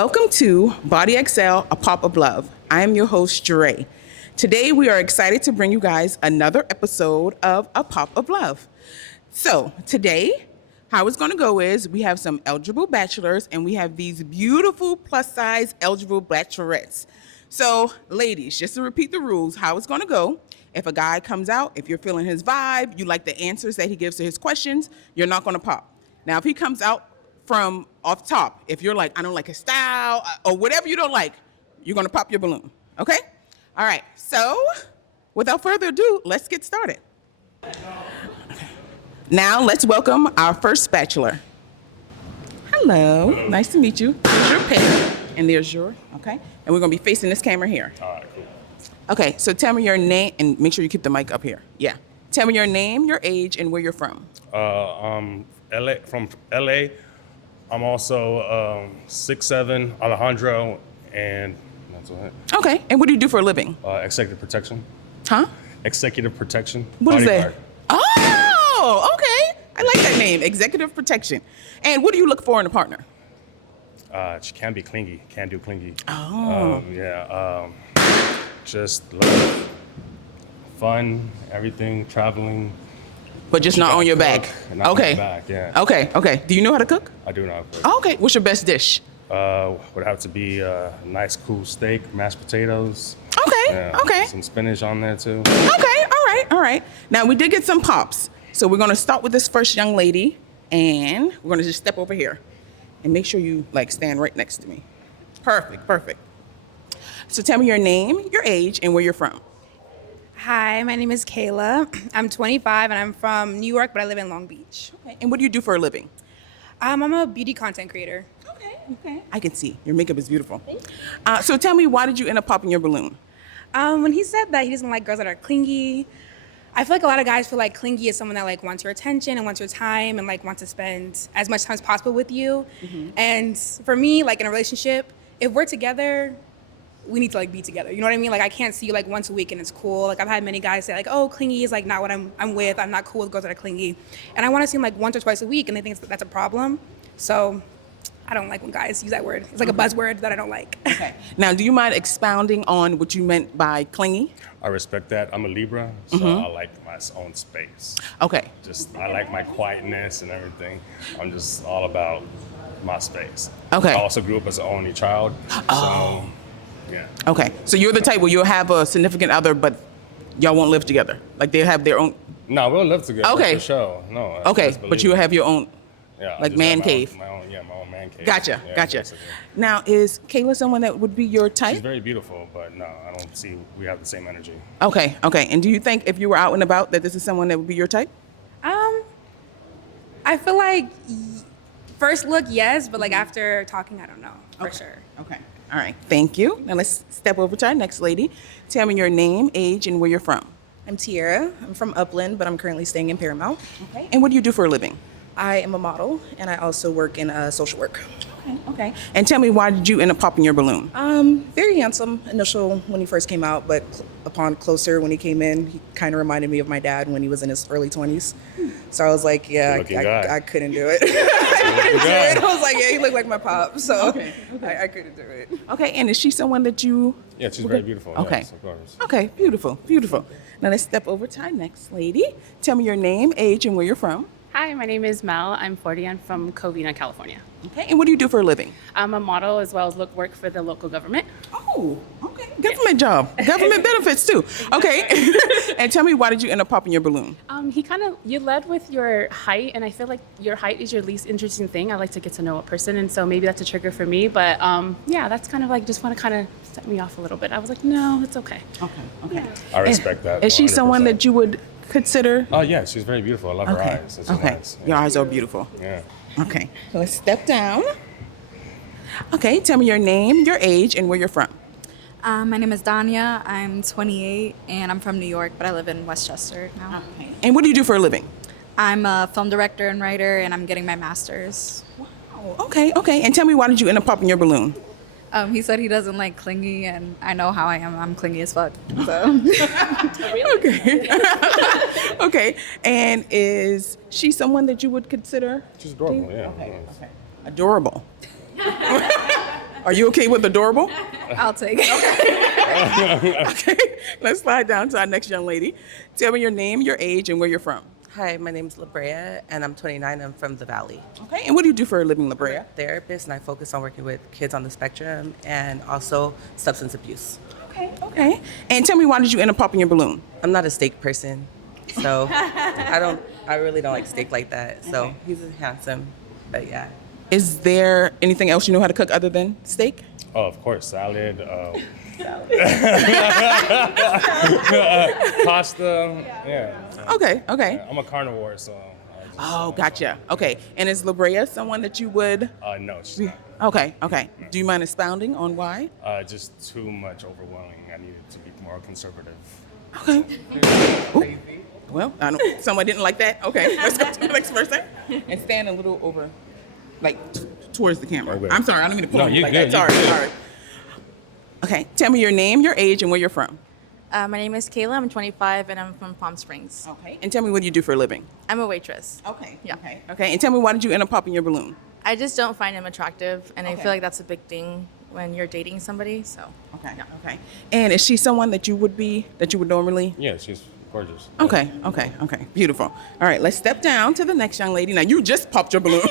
Welcome to BODIxl, a pop of love. I am your host, Jerae. Today we are excited to bring you guys another episode of A Pop of Love. So today, how it's going to go is we have some eligible bachelors and we have these beautiful plus size eligible bachelorettes. So ladies, just to repeat the rules, how it's going to go. If a guy comes out, if you're feeling his vibe, you like the answers that he gives to his questions, you're not going to pop. Now, if he comes out from off top, if you're like, I don't like his style or whatever you don't like, you're going to pop your balloon. Okay? All right. So without further ado, let's get started. Now let's welcome our first bachelor. Hello. Nice to meet you. There's your pen and there's your, okay? And we're going to be facing this camera here. All right, cool. Okay, so tell me your name, and make sure you keep the mic up here. Yeah. Tell me your name, your age, and where you're from. From LA. I'm also 6'7", Alejandro, and that's all right. Okay, and what do you do for a living? Executive protection. Huh? Executive protection. What is that? Bodyguard. Oh, okay. I like that name, executive protection. And what do you look for in a partner? She can be clingy, can do clingy. Oh. Just love, fun, everything, traveling. But just not on your back. Not Okay. on my back, yeah. Okay. Do you know how to cook? I do not cook. Oh, okay. What's your best dish? Would have to be a nice, cool steak, mashed potatoes. Okay. Yeah, Okay. Some spinach on there too. Okay. All right. Now we did get some pops, so we're gonna start with this first young lady, and we're gonna just step over here, and make sure you like stand right next to me. Perfect. So tell me your name, your age, and where you're from. Hi, my name is Kayla. I'm 25 and I'm from New York, but I live in Long Beach. Okay. And what do you do for a living? I'm a beauty content creator. Okay. I can see your makeup is beautiful. So tell me, why did you end up popping your balloon? When he said that he doesn't like girls that are clingy, I feel like a lot of guys feel like clingy is someone that like wants your attention and wants your time and like wants to spend as much time as possible with you. Mm-hmm. And for me, like in a relationship, if we're together, we need to like be together. You know what I mean? Like I can't see you like once a week and it's cool. Like I've had many guys say like, oh, clingy is like not what I'm with. I'm not cool with girls that are clingy. And I want to see them like once or twice a week and they think that's a problem. So I don't like when guys use that word. It's like a buzzword that I don't like. Okay. Now, do you mind expounding on what you meant by clingy? I respect that. I'm a Libra, so I like my own space. Okay. I like my quietness and everything. I'm just all about my space. Okay. I also grew up as an only child. So, yeah. Okay. So you're the type where you'll have a significant other, but y'all won't live together. Like they'll have their own. No, we'll live together. Okay. For sure. No. Okay. But you'll have your own, yeah, like man cave. My own man cave. Gotcha. Yeah, Gotcha. basically. Now, is Kayla someone that would be your type? She's very beautiful, but no, I don't see we have the same energy. Okay. And do you think if you were out and about that this is someone that would be your type? I feel like first look, yes, but like after talking, I don't know for sure. Okay. All right. Thank you. Now let's step over to our next lady. Tell me your name, age, and where you're from. I'm Tiara. I'm from Upland, but I'm currently staying in Paramount. Okay. And what do you do for a living? I am a model, and I also work in social work. Okay. And tell me, why did you end up popping your balloon? Very handsome initial when he first came out, but upon closer when he came in, he kind of reminded me of my dad when he was in his early 20s. So I was like, yeah, I couldn't do it. I was like, yeah, he looked like my pop, so Okay. I couldn't do it. Okay. And is she someone that you? Yeah, she's very beautiful. Okay. Yes, of course. Okay. Beautiful. Now let's step over to our next lady. Tell me your name, age, and where you're from. Hi, my name is Mel. I'm 40. I'm from Covina, California. Okay. And what do you do for a living? I'm a model as well as work for the local government. Oh, okay. Government job. Government benefits too. Okay. And tell me, why did you end up popping your balloon? You led with your height, and I feel like your height is your least interesting thing. I like to get to know a person, and so maybe that's a trigger for me. But yeah, that's kind of like just want to kind of set me off a little bit. I was like, no, it's okay. Okay. Yeah. I respect that. Is she someone 100%. that you would consider? Oh yeah, she's very beautiful. I love her eyes. It's Okay. nice. Your eyes are beautiful. Yeah. Okay. So let's step down. Okay. Tell me your name, your age, and where you're from. My name is Danya. I'm 28 and I'm from New York, but I live in Westchester now. Okay. And what do you do for a living? I'm a film director and writer, and I'm getting my master's. Wow. Okay. And tell me, why did you end up popping your balloon? He said he doesn't like clingy, and I know how I am. I'm clingy as fuck. So. Okay. Okay. And is she someone that you would consider? She's adorable. Yeah. Okay. Adorable. Are you okay with adorable? I'll take it. Okay, let's slide down to our next young lady. Tell me your name, your age, and where you're from. Hi, my name is Labrea, and I'm 29. I'm from the Valley. Okay, and what do you do for a living, La Brea? Therapist, and I focus on working with kids on the spectrum and also substance abuse. Okay. And tell me, why did you end up popping your balloon? I'm not a steak person, so I really don't like steak like that. So he's handsome, but yeah. Is there anything else you know how to cook other than steak? Oh, of course, salad, pasta. Yeah. Okay. I'm a carnivore, so. Oh, gotcha. Okay. And is La Brea someone that you would? No, she's not. Okay. Do you mind expounding on why? Just too much overwhelming. I needed to be more conservative. Okay. Ooh. Well, I don't, someone didn't like that. Okay, let's go to the next person. And stand a little over, like, towards the camera. Okay. I'm sorry, I don't mean to pull No, on you like good, that. you good. Sorry. Okay, tell me your name, your age, and where you're from. My name is Kayla. I'm 25 and I'm from Palm Springs. Okay. And tell me what you do for a living. I'm a waitress. Okay. Yeah. Okay. And tell me, why did you end up popping your balloon? I just don't find him attractive, and I Okay. feel like that's a big thing when you're dating somebody. So. Okay. And is she someone that you would normally? Yeah, she's gorgeous. Okay. Beautiful. All right, let's step down to the next young lady. Now, you just popped your balloon.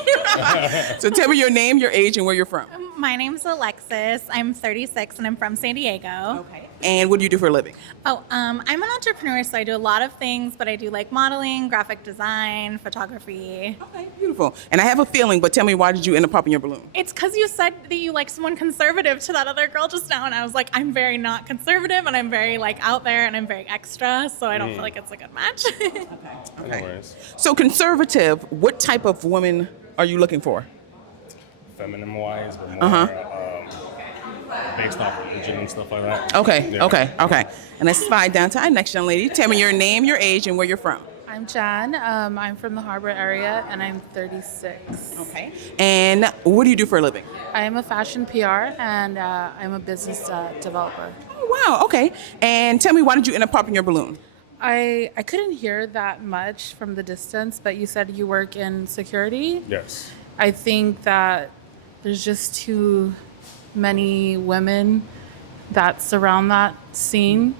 So tell me your name, your age, and where you're from. My name's Alexis. I'm 36 and I'm from San Diego. Okay. And what do you do for a living? Oh, I'm an entrepreneur, so I do a lot of things, but I do like modeling, graphic design, photography. Okay, beautiful. And I have a feeling, but tell me, why did you end up popping your balloon? It's because you said that you like someone conservative to that other girl just now, and I was like, I'm very not conservative, and I'm very like out there, and I'm very extra, so I don't feel like it's a good match. No worries. So conservative, what type of woman are you looking for? Feminine wise, but more based off religion and stuff like that. Okay. Yeah. And let's slide down to our next young lady. Tell me your name, your age, and where you're from. I'm Jan. I'm from the Harbor area, and I'm 36. Okay. And what do you do for a living? I am a fashion PR, and I'm a business developer. Oh, wow. Okay. And tell me, why did you end up popping your balloon? I couldn't hear that much from the distance, but you said you work in security. Yes. I think that there's just too many women that surround that scene,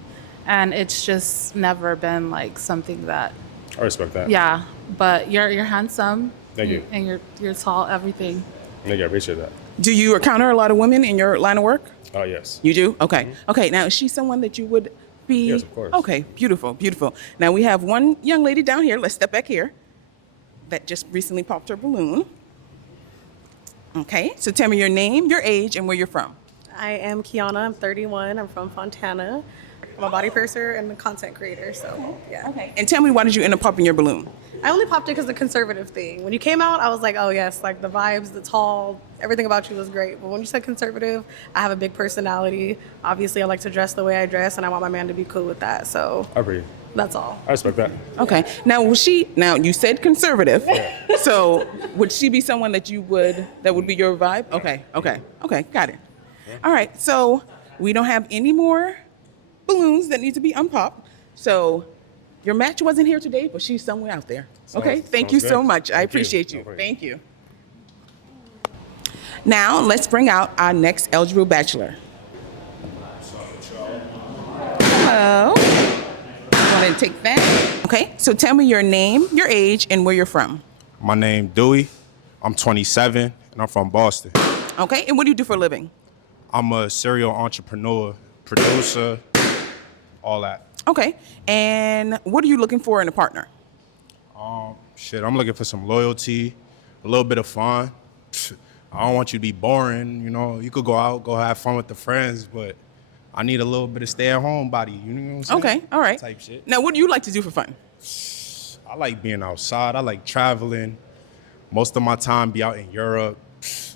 and it's just never been like something that. I respect that. Yeah, but you're handsome. Thank you. And you're tall. Everything. Thank you. I appreciate that. Do you encounter a lot of women in your line of work? Oh, yes. You do? Okay. Okay. Now, is she someone that you would be? Yes, of course. Okay. Beautiful. Now, we have one young lady down here. Let's step back here. That just recently popped her balloon. Okay. So tell me your name, your age, and where you're from. I am Kiana. I'm 31. I'm from Fontana. I'm a body piercer and a content creator. So, yeah. Okay. And tell me, why did you end up popping your balloon? I only popped it because the conservative thing. When you came out, I was like, oh, yes, like the vibes, the tall, everything about you was great. But when you said conservative, I have a big personality. Obviously, I like to dress the way I dress, and I want my man to be cool with that. So, I agree. that's all. I respect that. Okay. Now, you said conservative. So would she be someone that would be your vibe? Okay. Got it. All right. So we don't have any more balloons that need to be unpopped. So your match wasn't here today, but she's somewhere out there. Okay. Thank you sounds so good. much. I Thank you. appreciate you. No worries. Thank you. Now let's bring out our next eligible bachelor. Hello. Want to take that? Okay. So tell me your name, your age, and where you're from. My name Dewey. I'm 27 and I'm from Boston. Okay. And what do you do for a living? I'm a serial entrepreneur, producer, all that. Okay. And what are you looking for in a partner? I'm looking for some loyalty, a little bit of fun. I don't want you to be boring, you could go out, go have fun with the friends, but I need a little bit of stay-at-home body, you know what I'm saying? Okay. All right. Type shit. Now, what do you like to do for fun? I like being outside. I like traveling. Most of my time be out in Europe.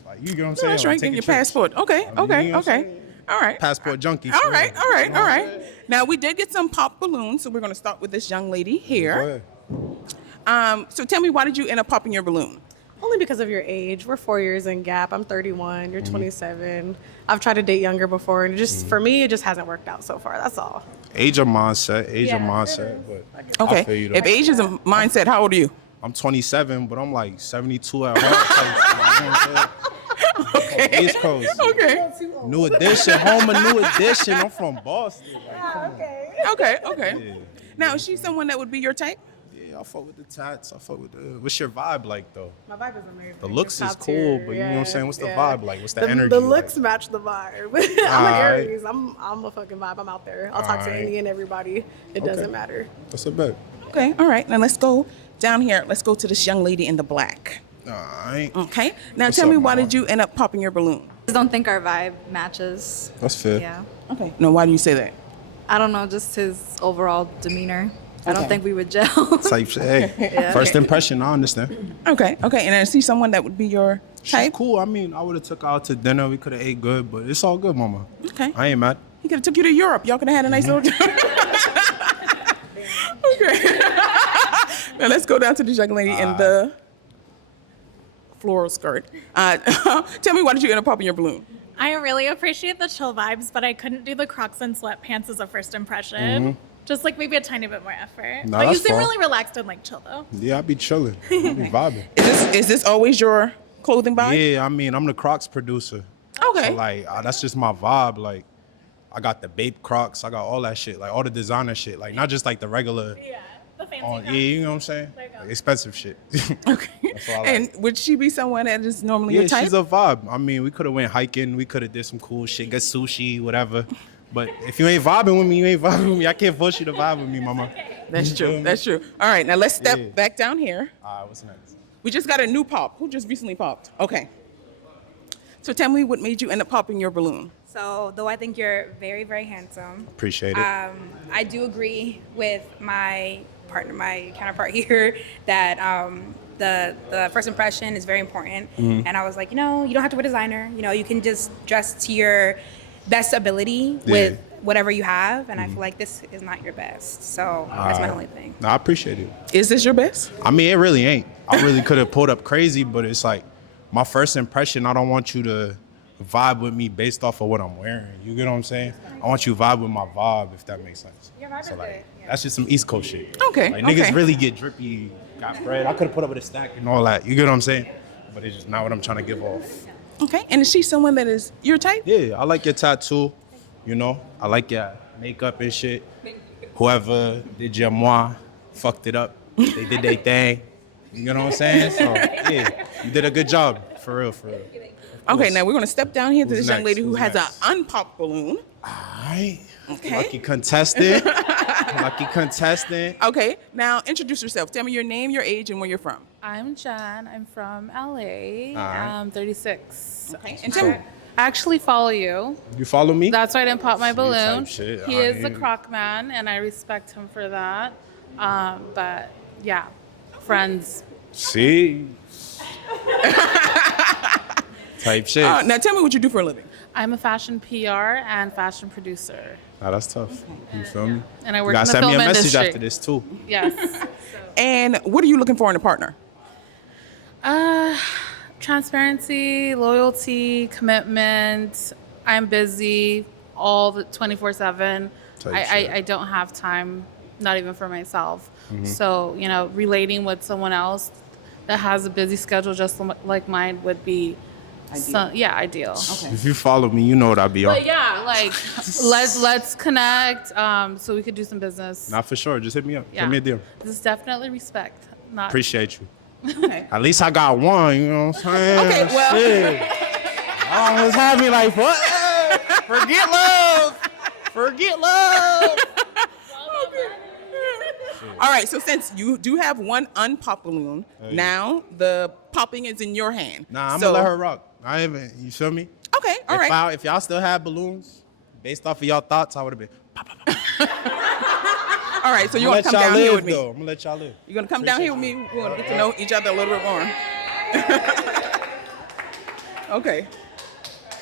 Like, you get what I'm saying? That's Like, right. Getting taking your trips. passport. Okay. You know what I'm Okay. saying? All right. Passport junkie. All right. Now, we did get some pop balloons, so we're going to start with this young lady Go here. ahead. So tell me, why did you end up popping your balloon? Only because of your age. We're 4 years in gap. I'm 31. You're 27. I've tried to date younger before, and for me, it just hasn't worked out so far. That's all. Age of mindset, But I feel you, though. If age is a mindset, how old are you? I'm 27, but I'm like 72 at heart. Like, you know what I'm saying? Okay. East Coast. Okay. New edition, home of new edition. I'm from Boston. Like, come on. Okay. Yeah. Now, is she someone that would be your type? Yeah, I fuck with the tats. I fuck with the. What's your vibe like though? My vibe is amazing. The looks is Top cool, tier, but you know what I'm saying? What's the yeah. vibe like? What's the energy? The like? looks match the vibe. I'm an Alright. Aries. I'm a fucking vibe. I'm out there. I'll talk to Alright. any and everybody. It doesn't matter. That's a bet. Okay, all right. Now let's go down here. Let's go to this young lady in the black. All right. Okay. Now What's tell up, me, why mama? did you end up popping your balloon? I don't think our vibe matches. That's fair. Yeah. Okay. No, why do you say that? I don't know, just his overall demeanor. I don't Okay. think we would gel. Type shit. Hey, first impression, I understand. Okay. Okay. And I see someone that would be your She's type. cool. I mean, I would have took her out to dinner. We could have ate good, but it's all good, mama. Okay. I ain't mad. He could have took you to Europe. Y'all could have had a nice little. Okay. Now let's go down to this young lady in the floral skirt. Tell me, why did you end up popping your balloon? I really appreciate the chill vibes, but I couldn't do the Crocs and sweatpants as a first impression. Just like maybe a tiny bit more effort. Nah, But you that's seem fine. really relaxed and like chill though. Yeah, I be chilling. I be vibing. Is this always your clothing vibe? Yeah, I mean, I'm the Crocs producer. Okay. So, like, that's just my vibe. Like, I got the Bape Crocs. I got all that shit. Like, all the designer shit. Like, not just like the regular. Yeah, the fancy Yeah, Crocs. you know what I'm saying? There you go. Like, expensive shit. Okay. That's all I like. And would she be someone that is normally Yeah, your type? she's a vibe. I mean, we could have went hiking. We could have did some cool shit, get sushi, whatever. But if you ain't vibing with me, you ain't vibing with me. I can't force you to vibe with me, mama. That's true. That's true. All right. Now let's step Yeah. back down here. All right, what's next? We just got a new pop. Who just recently popped? Okay. So tell me, what made you end up popping your balloon? So, though I think you're very, very handsome, Appreciate it. I do agree with my partner, my counterpart here, that the first impression is very important. And I was like, you don't have to wear designer. You can just dress to your best ability with whatever you have. And I feel like this is not your best. So that's my only thing. No, I appreciate it. Is this your best? I mean, it really ain't. I really could have pulled up crazy, but it's like my first impression. I don't want you to vibe with me based off of what I'm wearing. You get what I'm saying? I want you to vibe with my vibe, if that makes sense. Your vibe So is like, good, yeah. that's just some East Coast shit. Okay, Like niggas okay. really get drippy, got bread. I could have put up with a stack and all that. You get what I'm saying? But it's just not what I'm trying to give off. Okay. And is she someone that is your type? Yeah, I like your tattoo. You know, I like your makeup and shit. Whoever did your moi fucked it up. They did their thing. You know what I'm saying? So yeah, you did a good job. For real, for real. Okay. Now we're going to step down here to Who's this young next? lady who Who's has next? an unpopped balloon. Alright. Okay. Lucky contestant. Lucky contestant. Okay. Now introduce yourself. Tell me your name, your age, and where you're from. I'm Jen. I'm from LA. right. I'm 36. Okay. And tell me. I actually follow you. You follow me? That's why I didn't pop my balloon. type shit. He I is the ain't- croc man, and I respect him for that. But yeah, friends. See? Type shit. Now tell me what you do for a living. I'm a fashion PR and fashion producer, Nah, that's tough. You feel me? and I You work gotta in the send me film a message industry. after this too. Yes. And what are you looking for in a partner? Transparency, loyalty, commitment. I'm busy all the 24/7. Type I shit. don't have time, not even for myself. Mm-hmm. So, relating with someone else that has a busy schedule just like mine would be ideal. If you follow me, you know what I be on. But yeah, like let's connect so we could do some business. Not for sure. Just hit me up. Yeah. Send me a deal. This is definitely respect. Not Appreciate you. Okay. At least I got one, you know what I'm saying? Okay, well- Shit. I almost had me like, what? Forget love. Forget love. All right. So since you do have one unpopped balloon, now the popping is in your hand. Nah, I'm So- gonna let her rock. I even, you feel me? Okay. All right. If y'all still had balloons, based off of y'all thoughts, I would have been. All right. So you want to Let come y'all down here live, with me? though. I'm gonna let y'all live. You're gonna come down here with me. We want to get to know each other a little bit more. Okay.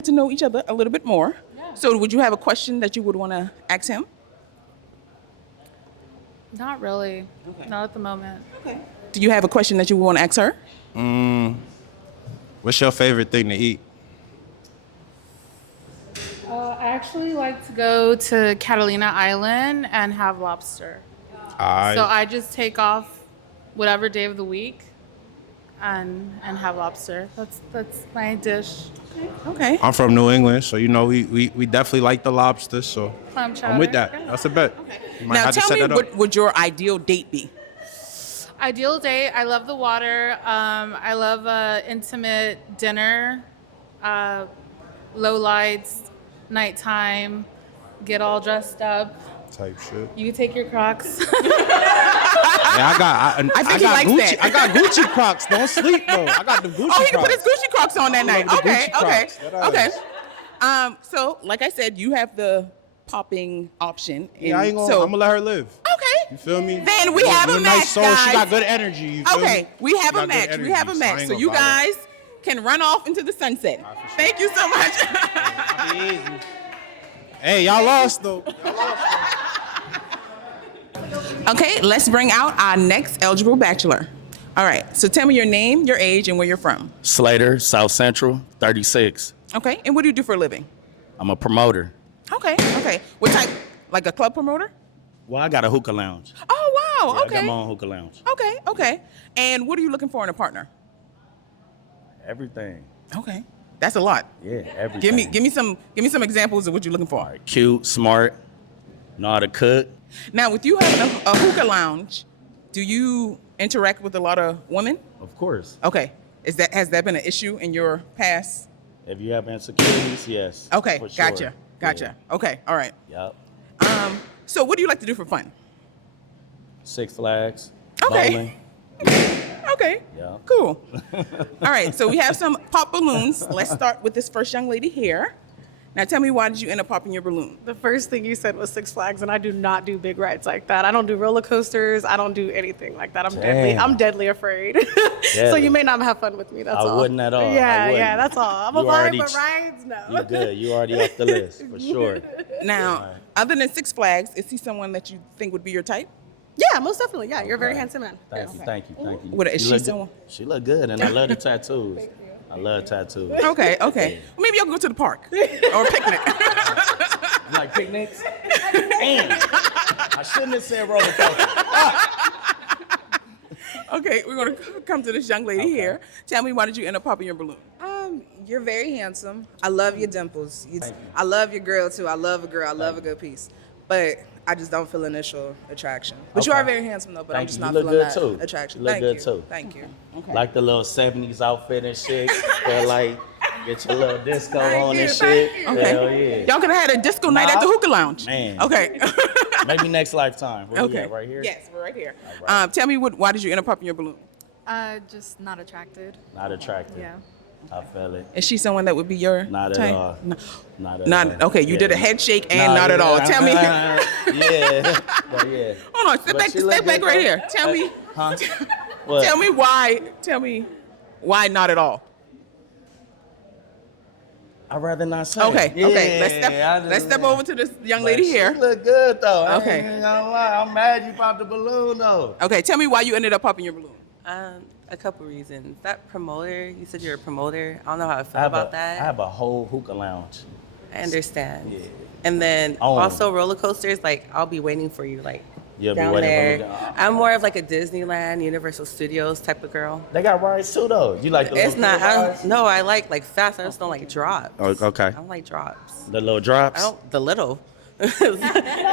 To know each other a little bit more. So would you have a question that you would want to ask him? Not really. Not at the moment. Do you have a question that you would want to ask her? What's your favorite thing to eat? I actually like to go to Catalina Island and have lobster. So I just take off whatever day of the week. and have lobster. That's my dish. Okay. I'm from New England, so you know we definitely like the lobster. So Clam chowder. I'm with that. Yeah. That's a bet. You might Now have to tell set me, that up. what would your ideal date be? Ideal date. I love the water. I love intimate dinner, low lights, nighttime. Get all dressed up. Type shit. You can take your Crocs. Yeah, I think he got likes Gucci. that. I got Gucci Crocs. Don't sleep though. I got the Gucci Crocs. Oh, he can put his Gucci Crocs on that night. love the Okay, Gucci okay, Crocs. okay. So like I said, you have the popping option. Yeah, I'm so, gonna let her live. Okay. You feel me? Then we have a You're match, nice soul. guys. She got good energy. You feel Okay, me? we have She a got good match. We energy, have a so I match. ain't So gonna you follow. guys can run off into the sunset. Thank you so much. Hey, y'all lost though. Okay, let's bring out our next eligible bachelor. All right, so tell me your name, your age, and where you're from. Slater, South Central, 36. Okay, and what do you do for a living? I'm a promoter. Okay, okay. What type? Like a club promoter? Well, I got a hookah lounge. Oh, wow, Yeah, I okay. got my own hookah lounge. Okay, okay. And what are you looking for in a partner? Everything. Okay, that's a lot. Yeah, everything. Give me some examples of what you're looking for. Cute, smart, know how to cook. Now, with you having a hookah lounge, do you interact with a lot of women? Of course. Okay, has that been an issue in your past? If you have insecurities, yes. Okay, for sure. gotcha. Okay, all right. Yep. So what do you like to do for fun? Six Flags. Okay. Bowling. Okay, Yeah. cool. All right, so we have some pop balloons. Let's start with this first young lady here. Now tell me, why did you end up popping your balloon? The first thing you said was Six Flags, and I do not do big rides like that. I don't do roller coasters. I don't do anything like that. I'm deadly afraid. So you may not have fun with me. That's I all. wouldn't at all. I Yeah, wouldn't. yeah, that's all. I'm a You vibe, already but rides, no. You're good. You already off the list, for sure. Now, other than Six Flags, is he someone that you think would be your type? Yeah, most definitely. Yeah, you're a very handsome man. Thank you, thank you, thank you. What, is She she look someone? good. She look good, and I love the tattoos. I love tattoos. Okay, okay. Yeah. Well, maybe y'all can go to the park or a picnic. You like picnics? Damn. I shouldn't have said roller coaster. Okay, we're gonna come to this young lady here. Tell me, why did you end up popping your balloon? You're very handsome. I love your dimples. I love your girl too. I love a girl. I love a good piece. But I just don't feel initial attraction. But you Okay. are very handsome though. But I'm Thank just you. not You look feeling good, that too. attraction. You look Thank good, you. too. Thank you. Like the little 70s outfit and shit. Feel like get your little disco on and shit. Okay. Hell yeah. Y'all could have had a disco night at the hookah lounge. Man. Okay. Maybe next lifetime. Where we Okay. at, right here? Yes, we're right here. All right. Tell me, why did you end up popping your balloon? Just not attracted. Not attractive. Yeah. I feel it. Is she someone that would be your Not type? at all. No. Not at Not all. okay. You Yeah. did a head shake and Nah, not at yeah, all. Tell me. Yeah. But yeah. Hold on. Step But back. she Step look back good, right though. here. Tell me. Huh? What? Tell me why. Tell me why not at all. I'd rather not say. Okay. Yeah, Okay. I Let's step just- over to this young But lady she here. look good though. Okay. I ain't gonna lie. I'm mad you popped the balloon though. Okay. Tell me why you ended up popping your balloon. A couple reasons. That promoter, you said you're a promoter. I don't know how I feel I have about I that. have a whole hookah lounge. I understand. Yeah. And then Oh. also roller coasters, like I'll be waiting for you, like You'll be down waiting for me there. down- I'm more of like a Disneyland, Universal Studios type of girl. They got rides too though. You like the It's little not. rides? No, I like fast. I just don't like drops. Oh, okay. I don't like drops. The little drops. I don't. The little.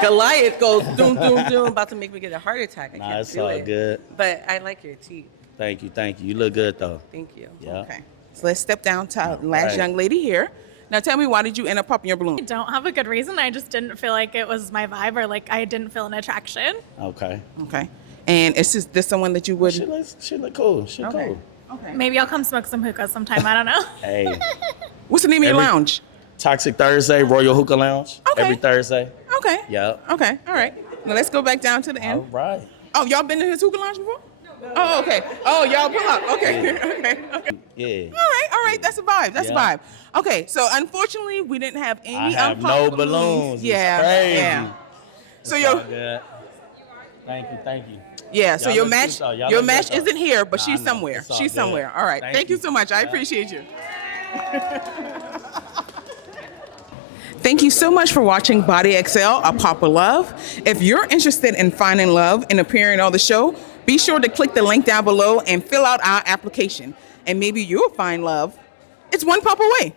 Goliath goes doom doom doom, about to make me get a heart attack. I Nah, can't it's do all it. good. But I like your teeth. Thank you, thank you. You look good though. Thank you. Yeah. Okay. So let's step down to our last right. young lady here. Now tell me, why did you end up popping your balloon? I don't have a good reason. I just didn't feel like it was my vibe, or like I didn't feel an attraction. Okay. Okay. And is this someone that you would? She look cool. She Okay. cool. Okay. Maybe I'll come smoke some hookah sometime. I don't know. Hey. What's the name of your Every- lounge? Toxic Thursday, Royal Hookah Lounge. Okay. Every Thursday. Okay. Yep. Okay. All right. Now let's go back down to the All end. right. Oh, y'all been in his hookah lounge before? Oh, okay. Oh, y'all pull up. Okay. okay. Okay. Yeah. All right. That's a vibe. That's Yeah. a vibe. Okay. So unfortunately, we didn't have any I have unpopped no balloons. It's Yeah. crazy. Yeah. So It's your all good. Thank you, thank you. yeah. So Y'all your look match cute, though. Y'all your look match good, though. isn't here, but Nah, she's I know. somewhere. It's all She's good. somewhere. All right. Thank you so much. I Yeah. appreciate you. Thank you so much for watching BODIxl, a Pop of Love. If you're interested in finding love and appearing on the show, Be sure to click the link down below and fill out our application. And maybe you'll find love. It's one pop away.